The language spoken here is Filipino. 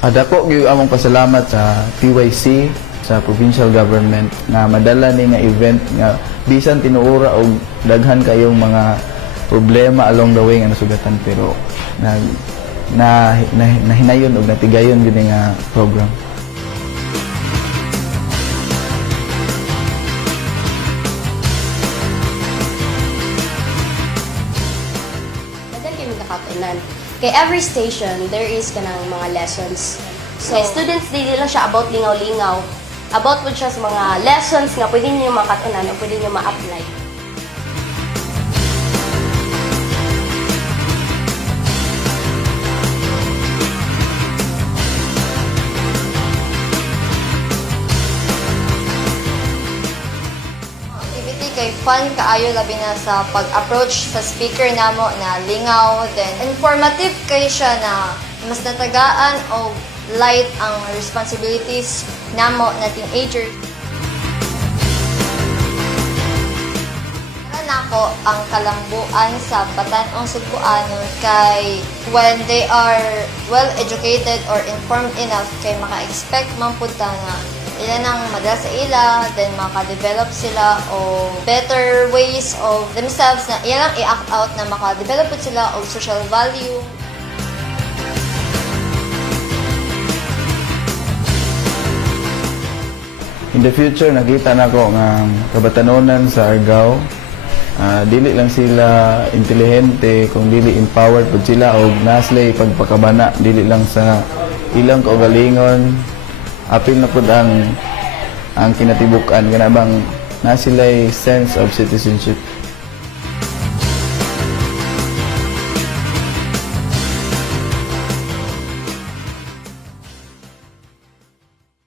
Dako gyud among pasalamat sa PYC, sa provincial government na madala ni nga event nga bisan tinuura og daghan kayong mga problema along the way nga nasugatan pero nahinayon og natigayon gyud nga program. Kay every station, there is kanang mga lessons. So, kay students, dili lang siya about lingaw-lingaw. About po siya sa mga lessons nga pwede niyo makatunan o pwede niyo ma-apply. Kay fun kaayo labi na sa pag-approach sa speaker namo na lingaw, then informative kay siya na mas natagaan o light ang responsibilities namo na teenagers. Para nako ang kalambuan sa Batan-ong Cebuano kay when they are well educated or informed enough kay maka-expect man pud ta nga ilan ang madala sa ila, then maka-develop sila o better ways of themselves na ilan ang i-act out na maka-develop sila o social value. In the future, nakita na ko nga kabatanunan sa Argao. Dili lang sila intelihente, kung dili empowered pud sila o naslay pagpakabana, dili lang sa ilang kaugalingon. Apil na po ang kinatibuk-an, ganabang na sila'y sense of citizenship.